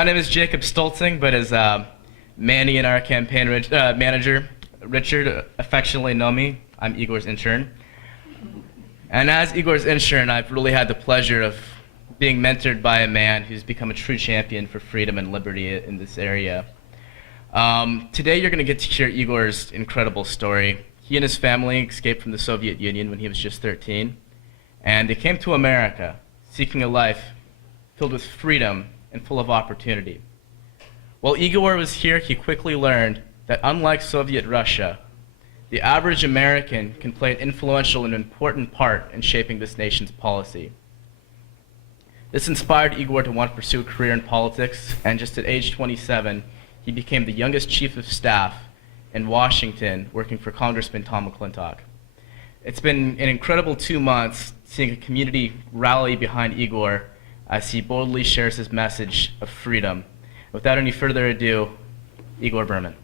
My name is Jacob Stolzing, but as Manny and our campaign manager, Richard, affectionately know me, I'm Igor's intern. And as Igor's intern, I've really had the pleasure of being mentored by a man who's become a true champion for freedom and liberty in this area. Today you're going to get to hear Igor's incredible story. He and his family escaped from the Soviet Union when he was just 13, and they came to America seeking a life filled with freedom and full of opportunity. While Igor was here, he quickly learned that unlike Soviet Russia, the average American can play an influential and important part in shaping this nation's policy. This inspired Igor to want to pursue a career in politics, and just at age 27, he became the youngest chief of staff in Washington, working for Congressman Tom McClintock. It's been an incredible 2 months seeing a community rally behind Igor as he boldly shares his message of freedom. Without any further ado, Igore Birman.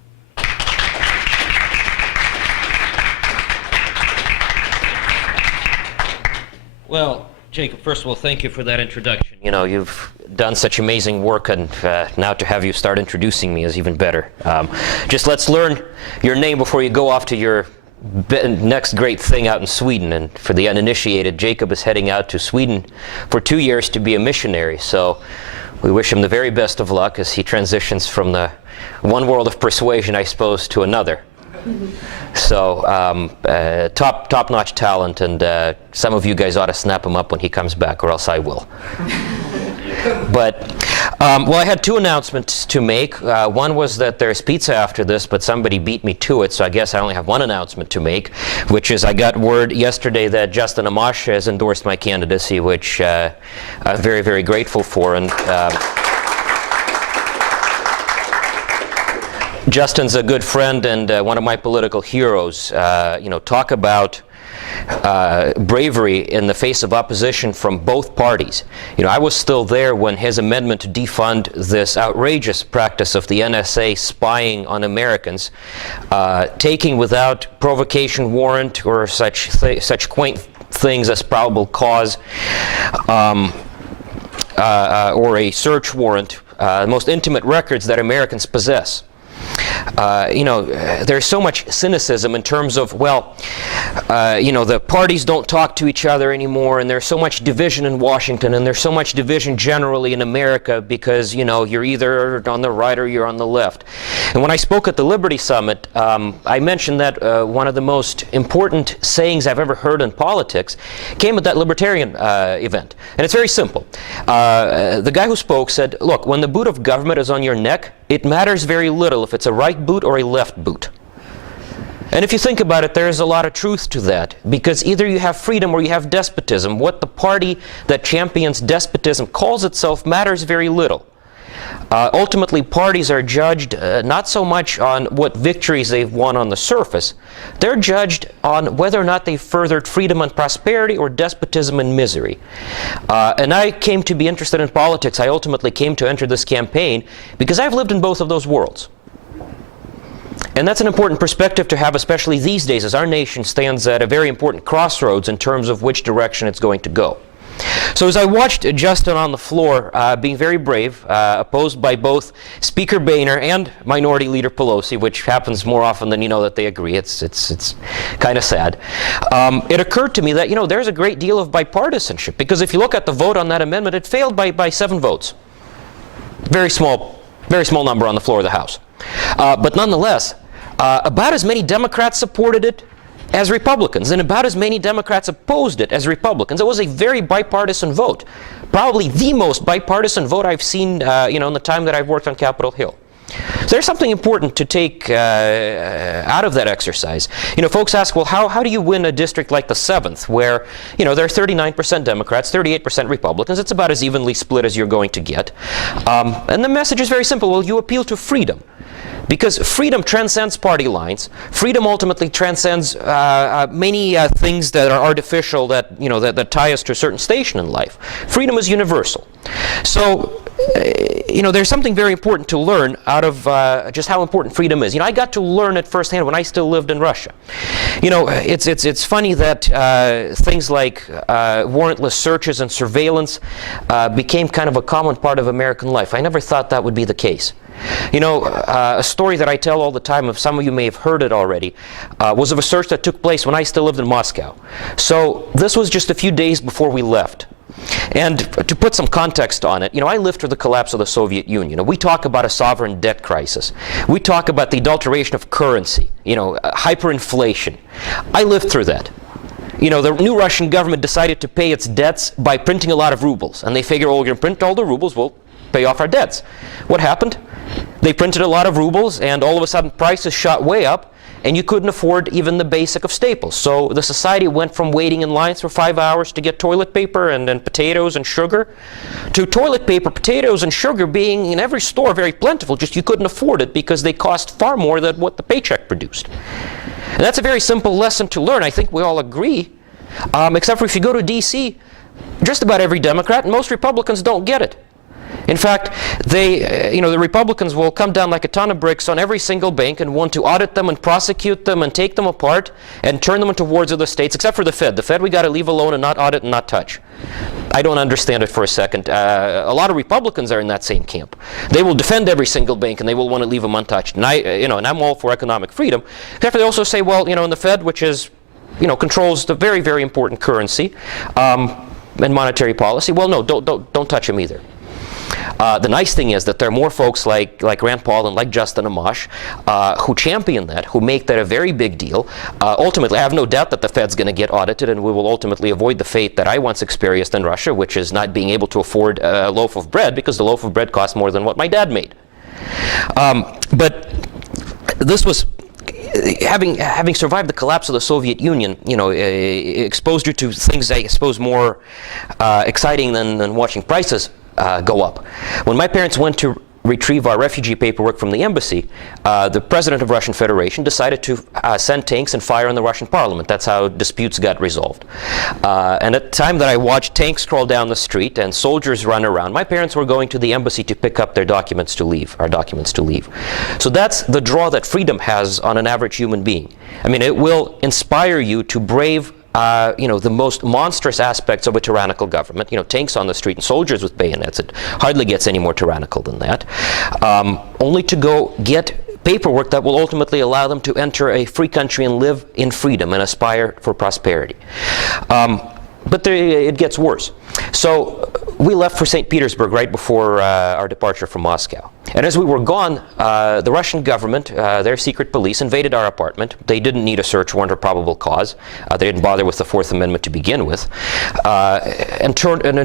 Well, Jacob, first of all, thank you for that introduction. You know, you've done such amazing work, and now to have you start introducing me is even better. Just let's learn your name before you go off to your next great thing out in Sweden. And for the uninitiated, Jacob is heading out to Sweden for 2 years to be a missionary. So we wish him the very best of luck as he transitions from the one world of persuasion, I suppose, to another. So top-notch talent, and some of you guys ought to snap him up when he comes back, or else I will. But, well, I had 2 announcements to make. One was that there's pizza after this, but somebody beat me to it, so I guess I only have one announcement to make, which is I got word yesterday that Justin Amash has endorsed my candidacy, which I'm very, very grateful for. And Justin's a good friend and one of my political heroes. You know, talk about bravery in the face of opposition from both parties. You know, I was still there when his amendment to defund this outrageous practice of the NSA spying on Americans, taking without provocation warrant or such quaint things as probable cause, or a search warrant, the most intimate records that Americans possess. You know, there's so much cynicism in terms of, well, you know, the parties don't talk to each other anymore, and there's so much division in Washington, and there's so much division generally in America because, you know, you're either on the right or you're on the left. And when I spoke at the Liberty Summit, I mentioned that one of the most important sayings I've ever heard in politics came at that libertarian event. And it's very simple. The guy who spoke said, look, when the boot of government is on your neck, it matters very little if it's a right boot or a left boot. And if you think about it, there's a lot of truth to that, because either you have freedom or you have despotism. What the party that champions despotism calls itself matters very little. Ultimately, parties are judged not so much on what victories they've won on the surface. They're judged on whether or not they furthered freedom and prosperity or despotism and misery. And I came to be interested in politics. I ultimately came to enter this campaign because I've lived in both of those worlds. And that's an important perspective to have, especially these days, as our nation stands at a very important crossroads in terms of which direction it's going to go. So as I watched Justin on the floor being very brave, opposed by both Speaker Boehner and Minority Leader Pelosi, which happens more often than you know that they agree. It's kind of sad. It occurred to me that, you know, there's a great deal of bipartisanship, because if you look at the vote on that amendment, it failed by 7 votes. Very small number on the floor of the House. But nonetheless, about as many Democrats supported it as Republicans, and about as many Democrats opposed it as Republicans. It was a very bipartisan vote, probably the most bipartisan vote I've seen, you know, in the time that I've worked on Capitol Hill. So there's something important to take out of that exercise. You know, folks ask, well, how do you win a district like the 7th, where, you know, there are 39% Democrats, 38% Republicans? It's about as evenly split as you're going to get. And the message is very simple. Well, you appeal to freedom. Because freedom transcends party lines. Freedom ultimately transcends many things that are artificial, that, you know, that tie us to a certain station in life. Freedom is universal. So there's something very important to learn out of just how important freedom is. I got to learn it firsthand when I still lived in Russia. It's funny that things like warrantless searches and surveillance became kind of a common part of American life. I never thought that would be the case. A story that I tell all the time, if some of you may have heard it already, was of a search that took place when I still lived in Moscow. So this was just a few days before we left. And to put some context on it, I lived through the collapse of the Soviet Union. We talk about a sovereign debt crisis. We talk about the adulteration of currency, hyperinflation. I lived through that. The new Russian government decided to pay its debts by printing a lot of rubles. And they figure, we're going to print all the rubles, we'll pay off our debts. What happened? They printed a lot of rubles, and all of a sudden prices shot way up, and you couldn't afford even the basic of staples. So the society went from waiting in lines for 5 hours to get toilet paper and then potatoes and sugar, to toilet paper, potatoes, and sugar being in every store very plentiful, just you couldn't afford it because they cost far more than what the paycheck produced. And that's a very simple lesson to learn. I think we all agree, except for if you go to D.C., just about every Democrat and most Republicans don't get it. In fact, the Republicans will come down like a ton of bricks on every single bank and want to audit them and prosecute them and take them apart and turn them into wards of the states, except for the Fed. The Fed we got to leave alone and not audit and not touch. I don't understand it for a second. A lot of Republicans are in that same camp. They will defend every single bank and they will want to leave them untouched. And I'm all for economic freedom. Except for they also say, well, in the Fed, which is, controls the very, very important currency and monetary policy, well, no, don't touch them either. The nice thing is that there are more folks like Rand Paul and like Justin Amash who champion that, who make that a very big deal. Ultimately, I have no doubt that the Fed's going to get audited, and we will ultimately avoid the fate that I once experienced in Russia, which is not being able to afford a loaf of bread because the loaf of bread costs more than what my dad made. But this was having survived the collapse of the Soviet Union, exposed you to things I suppose more exciting than watching prices go up. When my parents went to retrieve our refugee paperwork from the embassy, the president of Russian Federation decided to send tanks and fire on the Russian parliament. That's how disputes got resolved. And at the time that I watched tanks crawl down the street and soldiers run around, my parents were going to the embassy to pick up their documents to leave, our documents to leave. So that's the draw that freedom has on an average human being. I mean, it will inspire you to brave the most monstrous aspects of a tyrannical government, tanks on the street and soldiers with bayonets. It hardly gets any more tyrannical than that. Only to go get paperwork that will ultimately allow them to enter a free country and live in freedom and aspire for prosperity. But it gets worse. So we left for St. Petersburg right before our departure from Moscow. And as we were gone, the Russian government, their secret police, invaded our apartment. They didn't need a search warrant or probable cause. They didn't bother with the Fourth Amendment to begin with, and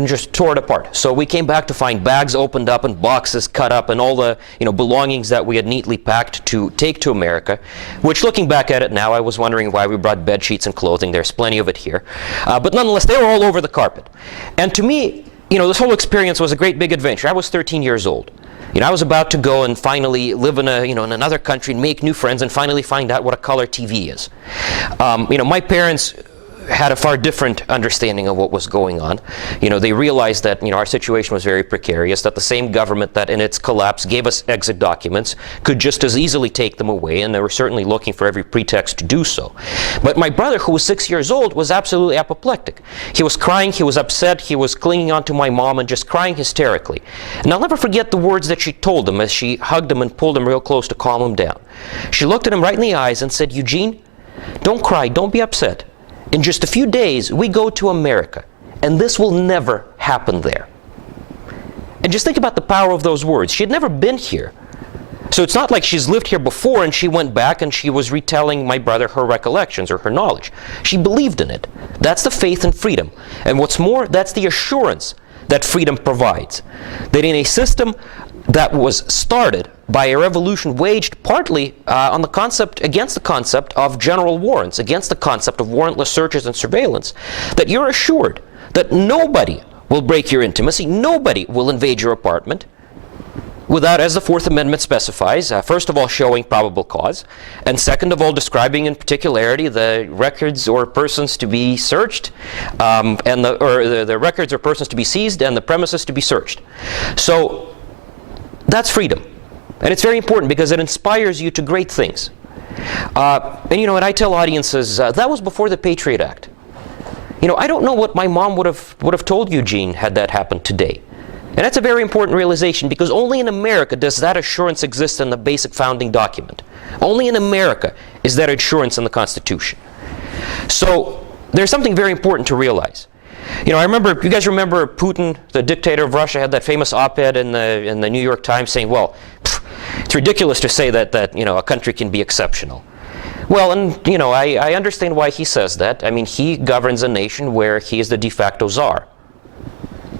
just tore it apart. So we came back to find bags opened up and boxes cut up and all the belongings that we had neatly packed to take to America, which, looking back at it now, I was wondering why we brought bed sheets and clothing. There's plenty of it here. But nonetheless, they were all over the carpet. And to me, this whole experience was a great big adventure. I was 13 years old. I was about to go and finally live in in another country and make new friends and finally find out what a color TV is. My parents had a far different understanding of what was going on. They realized that our situation was very precarious, that the same government that in its collapse gave us exit documents could just as easily take them away, and they were certainly looking for every pretext to do so. But my brother, who was 6 years old, was absolutely apoplectic. He was crying, he was upset, he was clinging on to my mom and just crying hysterically. And I'll never forget the words that she told him as she hugged him and pulled him real close to calm him down. She looked at him right in the eyes and said, "Eugene, don't cry, don't be upset. In just a few days, we go to America, and this will never happen there." And just think about the power of those words. She had never been here. So it's not like she's lived here before and she went back and she was retelling my brother her recollections or her knowledge. She believed in it. That's the faith in freedom. And what's more, that's the assurance that freedom provides. That in a system that was started by a revolution waged partly against the concept of general warrants, against the concept of warrantless searches and surveillance, that you're assured that nobody will break your intimacy, nobody will invade your apartment. without, as the Fourth Amendment specifies, first of all showing probable cause, and second of all describing in particularity the records or persons to be searched, and the records or persons to be seized and the premises to be searched. So that's freedom. And it's very important because it inspires you to great things. And I tell audiences, that was before the Patriot Act. I don't know what my mom would have told Eugene had that happened today. And that's a very important realization, because only in America does that assurance exist in the basic founding document. Only in America is that assurance in the Constitution. So there's something very important to realize. You guys remember Putin, the dictator of Russia, had that famous op-ed in the New York Times saying, well, it's ridiculous to say that a country can be exceptional. Well, and I understand why he says that. I mean, he governs a nation where he is the de facto czar.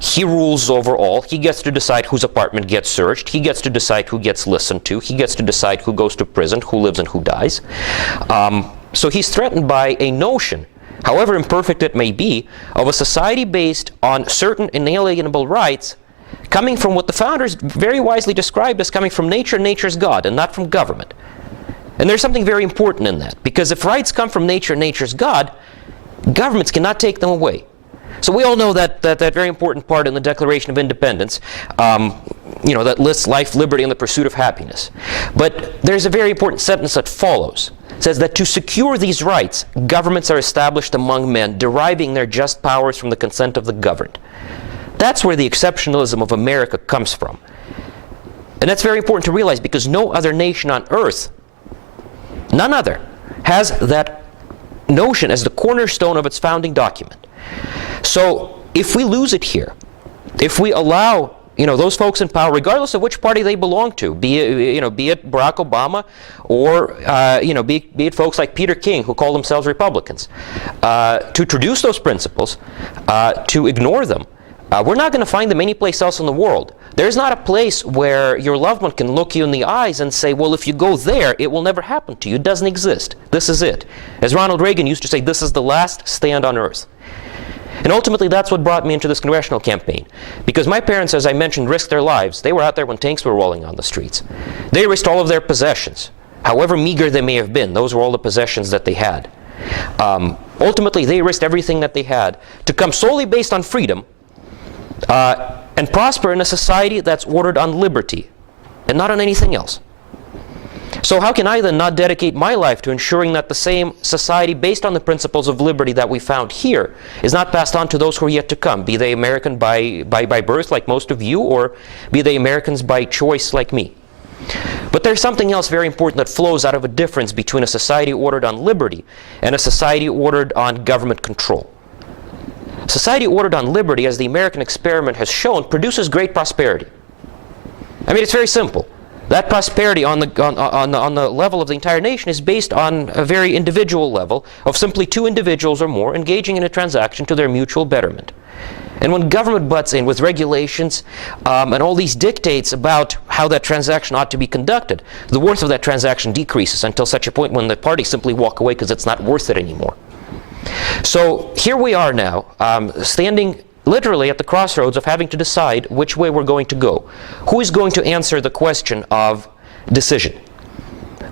He rules over all. He gets to decide whose apartment gets searched. He gets to decide who gets listened to. He gets to decide who goes to prison, who lives and who dies. So he's threatened by a notion, however imperfect it may be, of a society based on certain inalienable rights coming from what the founders very wisely described as coming from nature and nature's God, and not from government. And there's something very important in that, because if rights come from nature and nature's God, governments cannot take them away. So we all know that very important part in the Declaration of Independence, that lists life, liberty, and the pursuit of happiness. But there's a very important sentence that follows. It says that to secure these rights, governments are established among men, deriving their just powers from the consent of the governed. That's where the exceptionalism of America comes from. And that's very important to realize, because no other nation on earth, none other, has that notion as the cornerstone of its founding document. So if we lose it here, if we allow those folks in power, regardless of which party they belong to, be it Barack Obama or be it folks like Peter King, who call themselves Republicans, to traduce those principles, to ignore them, we're not going to find them anyplace else in the world. There's not a place where your loved one can look you in the eyes and say, well, if you go there, it will never happen to you. It doesn't exist. This is it. As Ronald Reagan used to say, this is the last stand on earth. And ultimately, that's what brought me into this congressional campaign. Because my parents, as I mentioned, risked their lives. They were out there when tanks were rolling on the streets. They risked all of their possessions. However meager they may have been, those were all the possessions that they had. Ultimately, they risked everything that they had to come solely based on freedom and prosper in a society that's ordered on liberty and not on anything else. So how can I then not dedicate my life to ensuring that the same society based on the principles of liberty that we found here is not passed on to those who are yet to come, be they American by birth like most of you, or be they Americans by choice like me? But there's something else very important that flows out of a difference between a society ordered on liberty and a society ordered on government control. Society ordered on liberty, as the American experiment has shown, produces great prosperity. I mean, it's very simple. That prosperity on the level of the entire nation is based on a very individual level of simply two individuals or more engaging in a transaction to their mutual betterment. And when government butts in with regulations and all these dictates about how that transaction ought to be conducted, the worth of that transaction decreases until such a point when the parties simply walk away because it's not worth it anymore. So here we are now, standing literally at the crossroads of having to decide which way we're going to go. Who is going to answer the question of decision?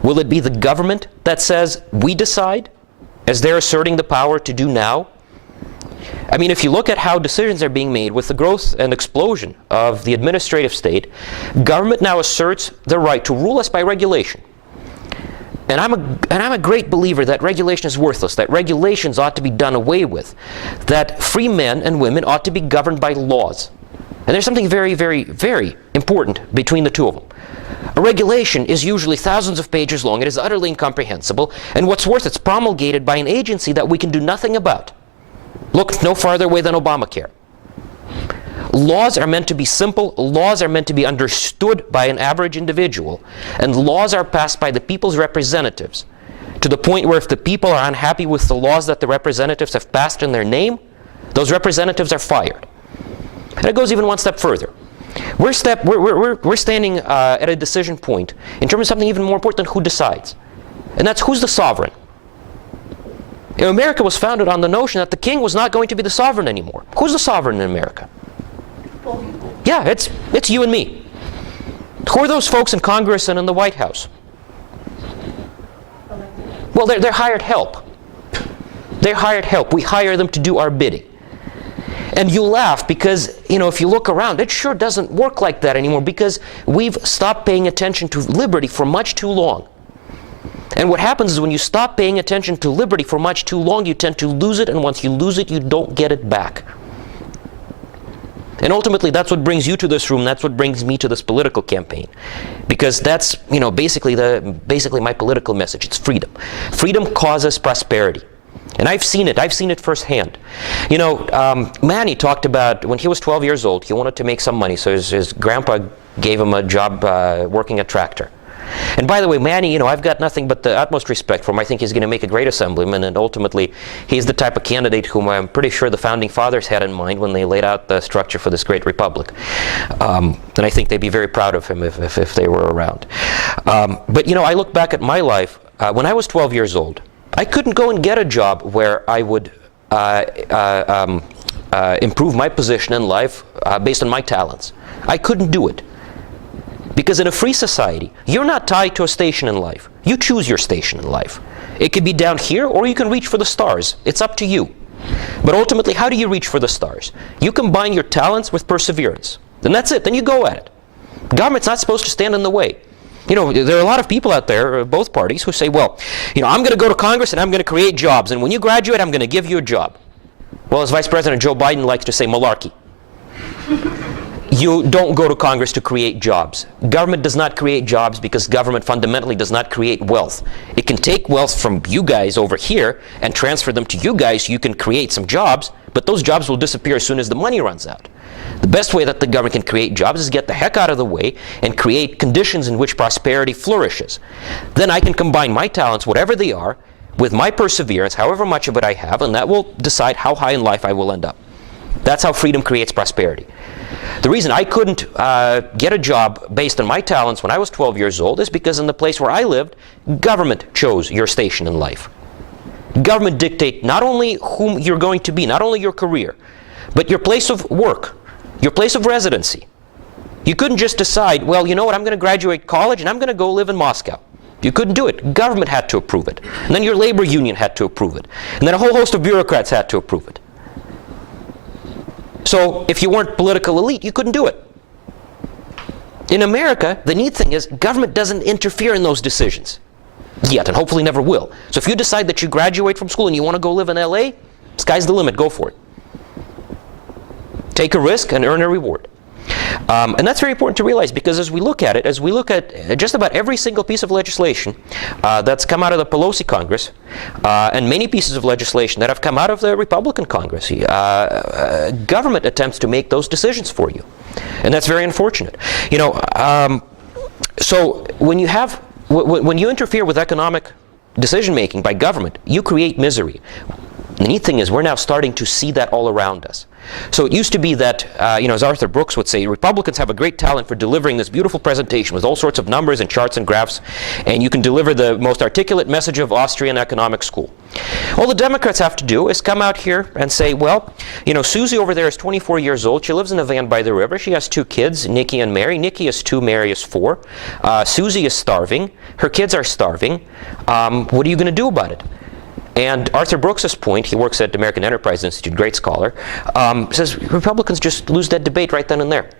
Will it be the government that says, we decide, as they're asserting the power to do now? I mean, if you look at how decisions are being made with the growth and explosion of the administrative state, government now asserts the right to rule us by regulation. And I'm a great believer that regulation is worthless, that regulations ought to be done away with, that free men and women ought to be governed by laws. And there's something very, very, very important between the two of them. A regulation is usually thousands of pages long. It is utterly incomprehensible. And what's worse, it's promulgated by an agency that we can do nothing about. Look no farther away than Obamacare. Laws are meant to be simple, laws are meant to be understood by an average individual, and laws are passed by the people's representatives, to the point where if the people are unhappy with the laws that the representatives have passed in their name, those representatives are fired. And it goes even one step further. We're standing at a decision point in terms of something even more important than who decides, and that's who's the sovereign. You know, America was founded on the notion that the king was not going to be the sovereign anymore. Who's the sovereign in America? Yeah, it's you and me. Who are those folks in Congress and in the White House? Well, they're hired help. They're hired help. We hire them to do our bidding. And you laugh because, if you look around, it sure doesn't work like that anymore because we've stopped paying attention to liberty for much too long. And what happens is when you stop paying attention to liberty for much too long, you tend to lose it, and once you lose it, you don't get it back. And ultimately, that's what brings you to this room. That's what brings me to this political campaign. Because that's, basically my political message. It's freedom. Freedom causes prosperity. And I've seen it. I've seen it firsthand. Manny talked about when he was 12 years old, he wanted to make some money. So his grandpa gave him a job working a tractor. And by the way, Manny, I've got nothing but the utmost respect for him. I think he's going to make a great assemblyman, and ultimately, he's the type of candidate whom I'm pretty sure the founding fathers had in mind when they laid out the structure for this great republic. And I think they'd be very proud of him if they were around. But I look back at my life. When I was 12 years old, I couldn't go and get a job where I would improve my position in life based on my talents. I couldn't do it. Because in a free society, you're not tied to a station in life. You choose your station in life. It could be down here, or you can reach for the stars. It's up to you. But ultimately, how do you reach for the stars? You combine your talents with perseverance. Then that's it. Then you go at it. Government's not supposed to stand in the way. There are a lot of people out there, both parties, who say, well, I'm going to go to Congress and I'm going to create jobs. And when you graduate, I'm going to give you a job. Well, as Vice President Joe Biden likes to say, malarkey. You don't go to Congress to create jobs. Government does not create jobs because government fundamentally does not create wealth. It can take wealth from you guys over here and transfer them to you guys so you can create some jobs, but those jobs will disappear as soon as the money runs out. The best way that the government can create jobs is get the heck out of the way and create conditions in which prosperity flourishes. Then I can combine my talents, whatever they are, with my perseverance, however much of it I have, and that will decide how high in life I will end up. That's how freedom creates prosperity. The reason I couldn't get a job based on my talents when I was 12 years old is because in the place where I lived, government chose your station in life. Government dictates not only whom you're going to be, not only your career, but your place of work, your place of residency. You couldn't just decide, well, you know what, I'm going to graduate college and I'm going to go live in Moscow. You couldn't do it. Government had to approve it. And then your labor union had to approve it. And then a whole host of bureaucrats had to approve it. So if you weren't political elite, you couldn't do it. In America, the neat thing is government doesn't interfere in those decisions yet, and hopefully never will. So if you decide that you graduate from school and you want to go live in LA, sky's the limit, go for it. Take a risk and earn a reward. And that's very important to realize, because as we look at just about every single piece of legislation that's come out of the Pelosi Congress, and many pieces of legislation that have come out of the Republican Congress, government attempts to make those decisions for you. And that's very unfortunate. So when you interfere with economic decision making by government, you create misery. The neat thing is we're now starting to see that all around us. So it used to be that, as Arthur Brooks would say, Republicans have a great talent for delivering this beautiful presentation with all sorts of numbers and charts and graphs, and you can deliver the most articulate message of Austrian economic school. All the Democrats have to do is come out here and say, well, Susie over there is 24 years old. She lives in a van by the river. She has 2 kids, Nikki and Mary. Nikki is 2, Mary is 4. Susie is starving. Her kids are starving. What are you going to do about it? And Arthur Brooks's point, he works at the American Enterprise Institute, great scholar, says Republicans just lose that debate right then and there.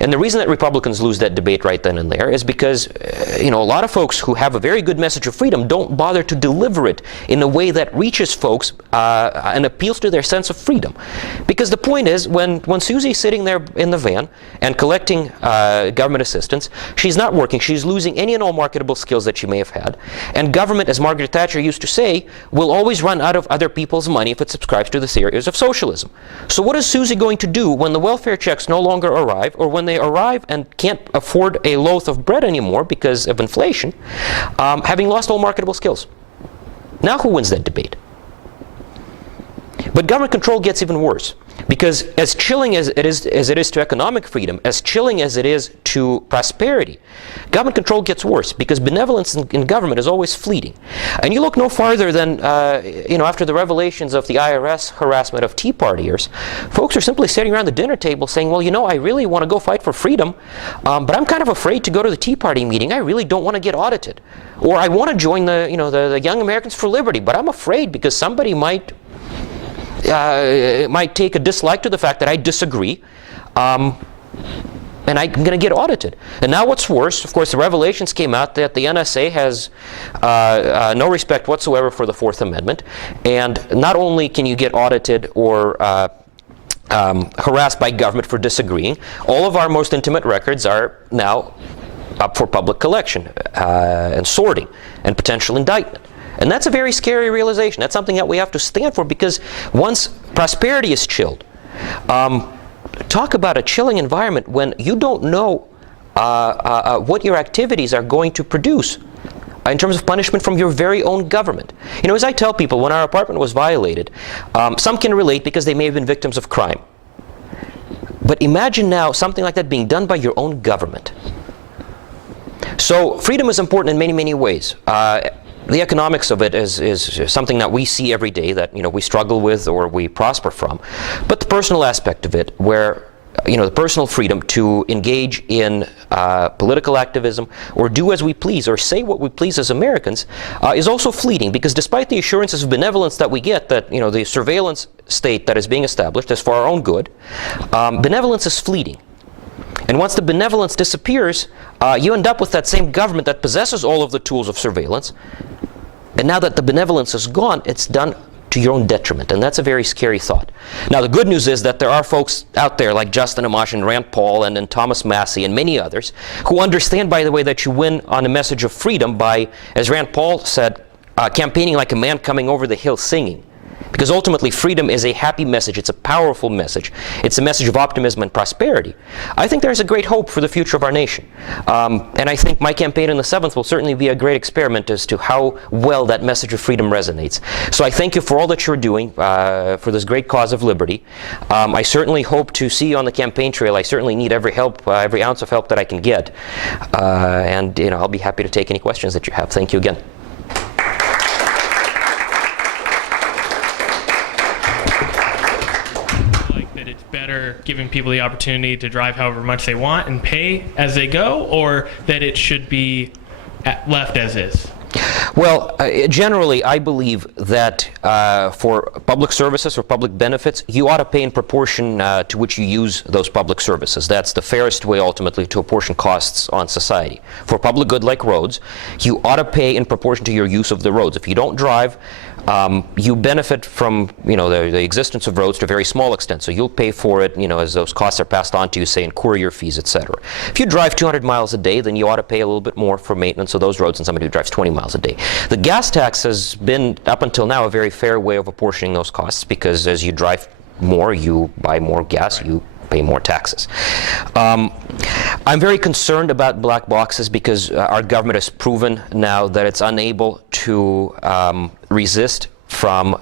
And the reason that Republicans lose that debate right then and there is because, a lot of folks who have a very good message of freedom don't bother to deliver it in a way that reaches folks and appeals to their sense of freedom. Because the point is, when Susie's sitting there in the van and collecting government assistance, she's not working. She's losing any and all marketable skills that she may have had. And government, as Margaret Thatcher used to say, will always run out of other people's money if it subscribes to the theories of socialism. So what is Susie going to do when the welfare checks no longer arrive, or when they arrive and can't afford a loaf of bread anymore because of inflation, having lost all marketable skills? Now who wins that debate? But government control gets even worse, because as chilling as it is to economic freedom, as chilling as it is to prosperity, government control gets worse, because benevolence in government is always fleeting. And you look no farther than after the revelations of the IRS harassment of Tea Partiers, folks are simply sitting around the dinner table saying, well, I really want to go fight for freedom, but I'm kind of afraid to go to the Tea Party meeting. I really don't want to get audited. Or I want to join the Young Americans for Liberty, but I'm afraid because somebody might take a dislike to the fact that I disagree, and I'm going to get audited. And now what's worse, of course, the revelations came out that the NSA has no respect whatsoever for the Fourth Amendment, and not only can you get audited or harassed by government for disagreeing, all of our most intimate records are now up for public collection and sorting and potential indictment. And that's a very scary realization. That's something that we have to stand for, because once prosperity is chilled, talk about a chilling environment when you don't know what your activities are going to produce in terms of punishment from your very own government. As I tell people, when our apartment was violated, some can relate because they may have been victims of crime. But imagine now something like that being done by your own government. So freedom is important in many, many ways. The economics of it is something that we see every day, that we struggle with or we prosper from. But the personal aspect of it, where the personal freedom to engage in political activism or do as we please or say what we please as Americans, is also fleeting, because despite the assurances of benevolence that we get, that the surveillance state that is being established is for our own good, benevolence is fleeting. And once the benevolence disappears, you end up with that same government that possesses all of the tools of surveillance. And now that the benevolence is gone, it's done to your own detriment. And that's a very scary thought. Now, the good news is that there are folks out there like Justin Amash and Rand Paul and Thomas Massie and many others who understand, by the way, that you win on a message of freedom by, as Rand Paul said, campaigning like a man coming over the hill singing. Because ultimately, freedom is a happy message. It's a powerful message. It's a message of optimism and prosperity. I think there's a great hope for the future of our nation. And I think my campaign on the 7th will certainly be a great experiment as to how well that message of freedom resonates. So I thank you for all that you're doing for this great cause of liberty. I certainly hope to see you on the campaign trail. I certainly need every help, every ounce of help that I can get. And I'll be happy to take any questions that you have. Thank you again. Better giving people the opportunity to drive however much they want and pay as they go, or that it should be left as is? Well, generally, I believe that for public services or public benefits, you ought to pay in proportion to which you use those public services. That's the fairest way, ultimately, to apportion costs on society. For public good like roads, you ought to pay in proportion to your use of the roads. If you don't drive, you benefit from the existence of roads to a very small extent. So you'll pay for it, as those costs are passed on to you, say in courier fees, etc. If you drive 200 miles a day, then you ought to pay a little bit more for maintenance of those roads than somebody who drives 20 miles a day. The gas tax has been, up until now, a very fair way of apportioning those costs, because as you drive more, you buy more gas, you pay more taxes. I'm very concerned about black boxes, because our government has proven now that it's unable to resist from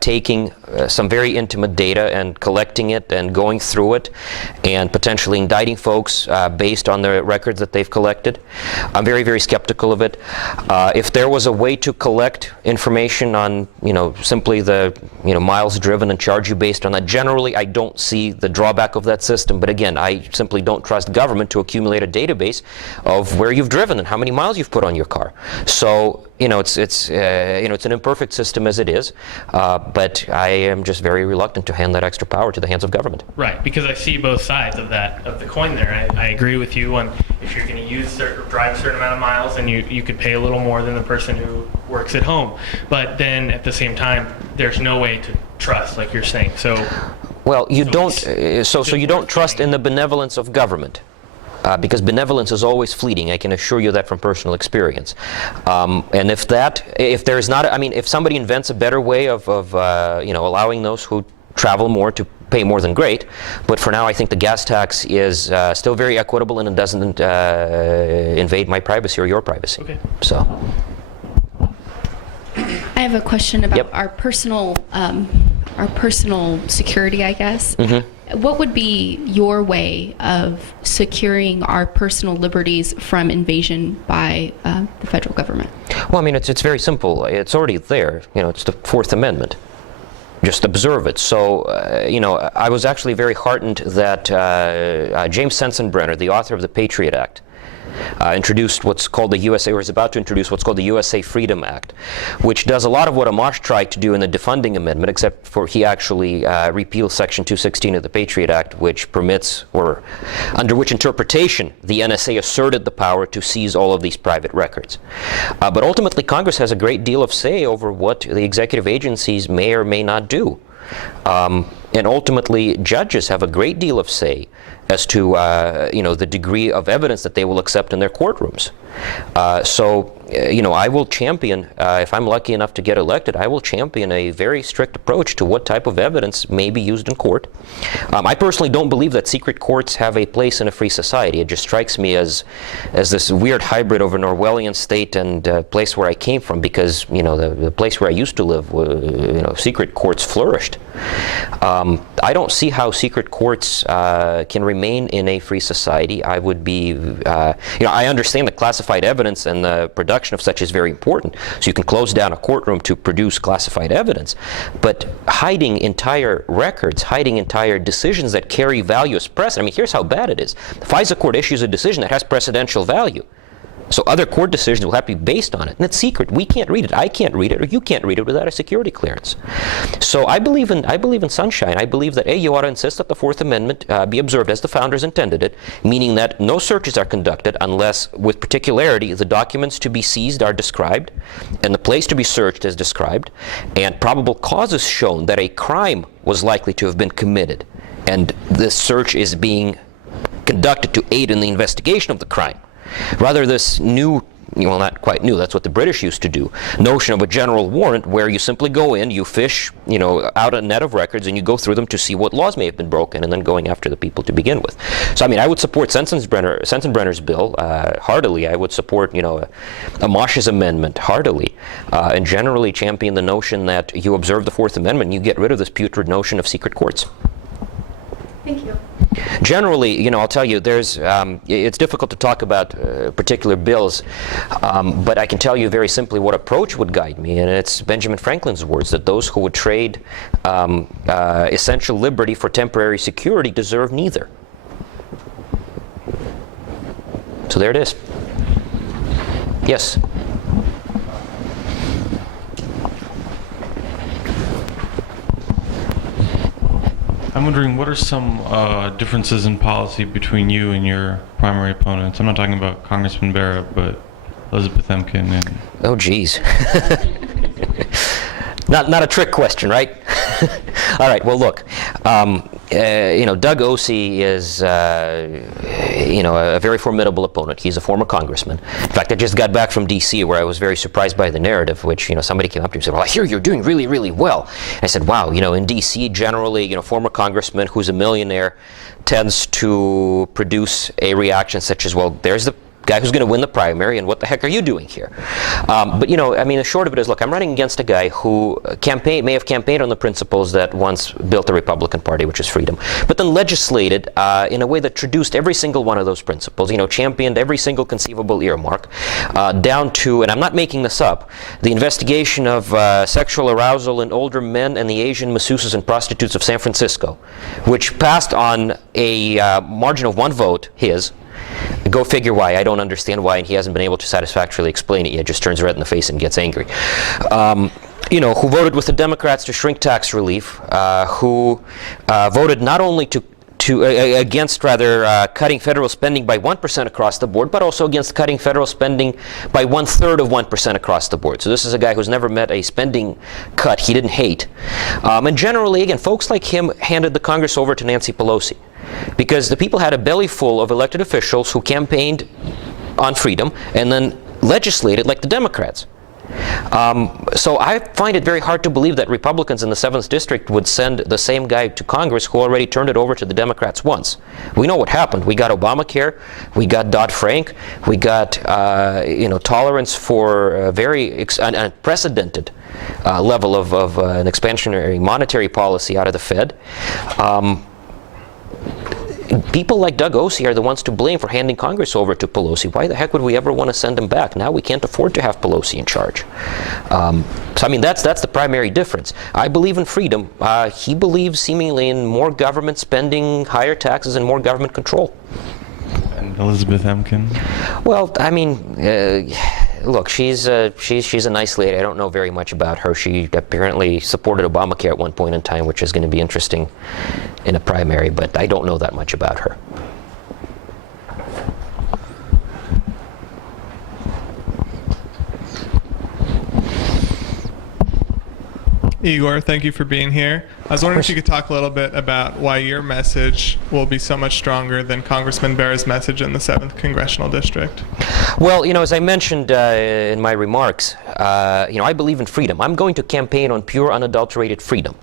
taking some very intimate data and collecting it and going through it and potentially indicting folks based on the records that they've collected. I'm very, very skeptical of it. If there was a way to collect information on, simply the, miles driven and charge you based on that, generally I don't see the drawback of that system. But again, I simply don't trust government to accumulate a database of where you've driven and how many miles you've put on your car. So, it's an imperfect system as it is. But I am just very reluctant to hand that extra power to the hands of government. Right, because I see both sides of the coin there. I agree with you on if you're going to drive a certain amount of miles, then you could pay a little more than the person who works at home. But then at the same time, there's no way to trust, like you're saying. So, well, you don't trust in the benevolence of government. Because benevolence is always fleeting. I can assure you that from personal experience. And if somebody invents a better way of allowing those who travel more to pay more, than great. But for now, I think the gas tax is still very equitable, and it doesn't invade my privacy or your privacy. Okay. So. I have have a question about Yep. our personal security, I guess. What would be your way of securing our personal liberties from invasion by the federal government? Well, I mean, it's very simple. It's already there. It's the Fourth Amendment. Just observe it. So, I was actually very heartened that James Sensenbrenner, the author of the Patriot Act, introduced what's called the USA, or is about to introduce what's called the USA Freedom Act, which does a lot of what Amash tried to do in the defunding amendment, except for he actually repeals Section 216 of the Patriot Act, which permits, or under which interpretation the NSA asserted the power to seize all of these private records. But ultimately, Congress has a great deal of say over what the executive agencies may or may not do. And ultimately, judges have a great deal of say as to the degree of evidence that they will accept in their courtrooms. I will champion, if I'm lucky enough to get elected, I will champion a very strict approach to what type of evidence may be used in court. I personally don't believe that secret courts have a place in a free society. It just strikes me as this weird hybrid of an Orwellian state and a place where I came from, because the place where I used to live, secret courts flourished. I don't see how secret courts can remain in a free society. I would be, I understand that classified evidence and the production of such is very important. So you can close down a courtroom to produce classified evidence. But hiding entire records, hiding entire decisions that carry value as precedent, I mean, here's how bad it is. The FISA court issues a decision that has precedential value. So other court decisions will have to be based on it. And it's secret. We can't read it. I can't read it, or you can't read it without a security clearance. So I believe in sunshine. I believe that, A, you ought to insist that the Fourth Amendment be observed as the founders intended it, meaning that no searches are conducted unless, with particularity, the documents to be seized are described, and the place to be searched is described, and probable causes shown that a crime was likely to have been committed, and this search is being conducted to aid in the investigation of the crime. Rather, this new, well, not quite new, that's what the British used to do, notion of a general warrant where you simply go in, you fish, out a net of records, and you go through them to see what laws may have been broken, and then going after the people to begin with. So, I mean, I would support Sensenbrenner's bill heartily. I would support, Amash's amendment heartily, and generally champion the notion that you observe the Fourth Amendment and you get rid of this putrid notion of secret courts. Thank you. Generally, I'll tell you, it's difficult to talk about particular bills, but I can tell you very simply what approach would guide me, and it's Benjamin Franklin's words, that those who would trade essential liberty for temporary security deserve neither. So there it is. Yes? I'm wondering, what are some differences in policy between you and your primary opponents? I'm not talking about Congressman Barrett, but Elizabeth Emkin and... Oh, geez. Not a trick question, right? All right, well, look. Doug Osee is, a very formidable opponent. He's a former congressman. In fact, I just got back from D.C. where I was very surprised by the narrative, which, somebody came up to me and said, well, I hear you're doing really, really well. I said, wow, in D.C. generally, former congressman who's a millionaire tends to produce a reaction such as, well, there's the guy who's going to win the primary, and what the heck are you doing here? But the short of it is, look, I'm running against a guy who may have campaigned on the principles that once built the Republican Party, which is freedom, but then legislated in a way that traduced every single one of those principles, championed every single conceivable earmark, down to, and I'm not making this up, the investigation of sexual arousal in older men and the Asian masseuses and prostitutes of San Francisco, which passed on a margin of 1 vote, his. Go figure why. I don't understand why, and he hasn't been able to satisfactorily explain it yet. Just turns red in the face and gets angry. Who voted with the Democrats to shrink tax relief, who voted not only against cutting federal spending by 1% across the board, but also against cutting federal spending by 1/3 of 1% across the board. So this is a guy who's never met a spending cut he didn't hate. And generally, again, folks like him handed the Congress over to Nancy Pelosi, because the people had a belly full of elected officials who campaigned on freedom and then legislated like the Democrats. So I find it very hard to believe that Republicans in the 7th District would send the same guy to Congress who already turned it over to the Democrats once. We know what happened. We got Obamacare, we got Dodd-Frank, we got tolerance for very unprecedented level of an expansionary monetary policy out of the Fed. People like Doug Osee are the ones to blame for handing Congress over to Pelosi. Why the heck would we ever want to send him back? Now we can't afford to have Pelosi in charge. So I mean, that's the primary difference. I believe in freedom. He believes seemingly in more government spending, higher taxes, and more government control. And Elizabeth Emkin? Well, I mean, look, she's a nice lady. I don't know very much about her. She apparently supported Obamacare at one point in time, which is going to be interesting in a primary, but I don't know that much about her. Igor, thank you for being here. I was wondering if you could talk a little bit about why your message will be so much stronger than Congressman Bera's message in the 7th Congressional District. Well, you know, as I mentioned in my remarks, you know, I believe in freedom. I'm going to campaign on pure, unadulterated freedom.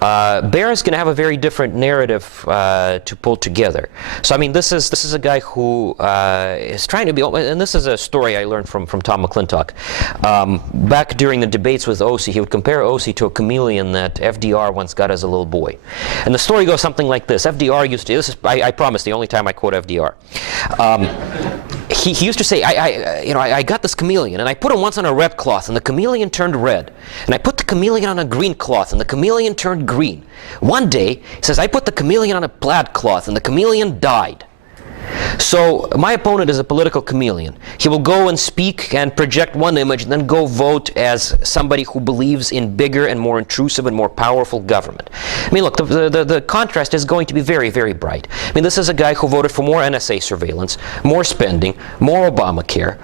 Bera's going to have a very different narrative to pull together. So, I mean, this is a guy who is trying to be, and this is a story I learned from Tom McClintock. Back during the debates with Osee, he would compare Osee to a chameleon that FDR once got as a little boy. And the story goes something like this. FDR used to, this is, I promise, the only time I quote FDR. He used to say, I got this chameleon, and I put him once on a red cloth, and the chameleon turned red. And I put the chameleon on a green cloth, and the chameleon turned green. One day, he says, I put the chameleon on a plaid cloth, and the chameleon died. So my opponent is a political chameleon. He will go and speak and project one image and then go vote as somebody who believes in bigger and more intrusive and more powerful government. I mean, look, the contrast is going to be very, very bright. I mean, this is a guy who voted for more NSA surveillance, more spending, more Obamacare,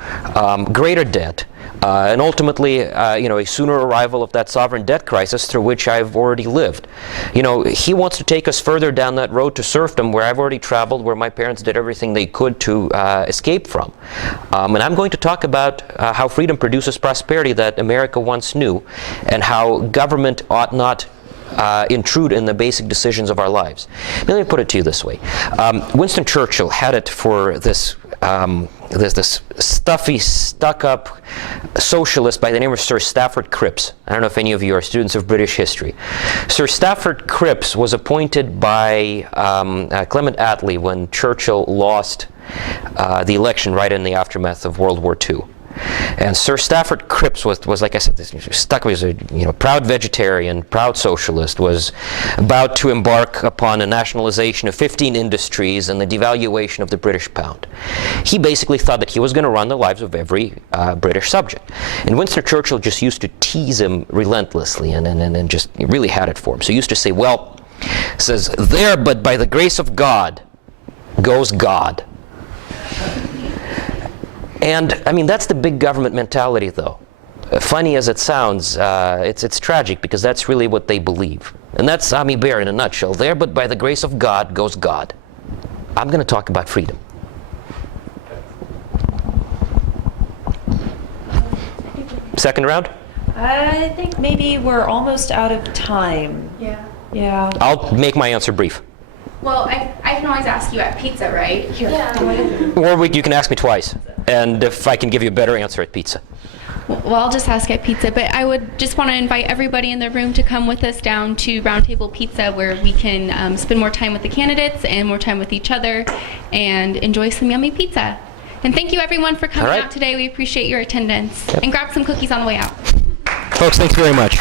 greater debt, and ultimately, you know, a sooner arrival of that sovereign debt crisis through which I've already lived. You know, he wants to take us further down that road to serfdom where I've already traveled, where my parents did everything they could to escape from. And I'm going to talk about how freedom produces prosperity that America once knew, and how government ought not intrude in the basic decisions of our lives. Let me put it to you this way. Winston Churchill had it for this this stuffy, stuck-up socialist by the name of Sir Stafford Cripps. I don't know if any of you are students of British history. Sir Stafford Cripps was appointed by Clement Attlee when Churchill lost the election right in the aftermath of World War II. And Sir Stafford Cripps was like I said, was a proud vegetarian, proud socialist, was about to embark upon a nationalization of 15 industries and the devaluation of the British pound. He basically thought that he was going to run the lives of every British subject. And Winston Churchill just used to tease him relentlessly and just really had it for him. So he used to say, well, says, there but by the grace of God goes God. And, I mean, that's the big government mentality, though. Funny as it sounds, it's tragic, because that's really what they believe. And that's Ami Bera in a nutshell. There, but by the grace of God goes God. I'm going to talk about freedom. Second round? I think maybe we're almost out of time. Yeah. I'll make my answer brief. Well, I can always ask you at pizza, right? Yeah. Or you can ask me twice. And if I can give you a better answer at pizza. Well, I'll just ask at pizza, but I would just want to invite everybody in the room to come with us down to Roundtable Pizza, where we can spend more time with the candidates and more time with each other and enjoy some yummy pizza. And thank you, everyone, for coming out today. We appreciate your attendance. Yep. And grab some cookies on the way out. Folks, thanks very much.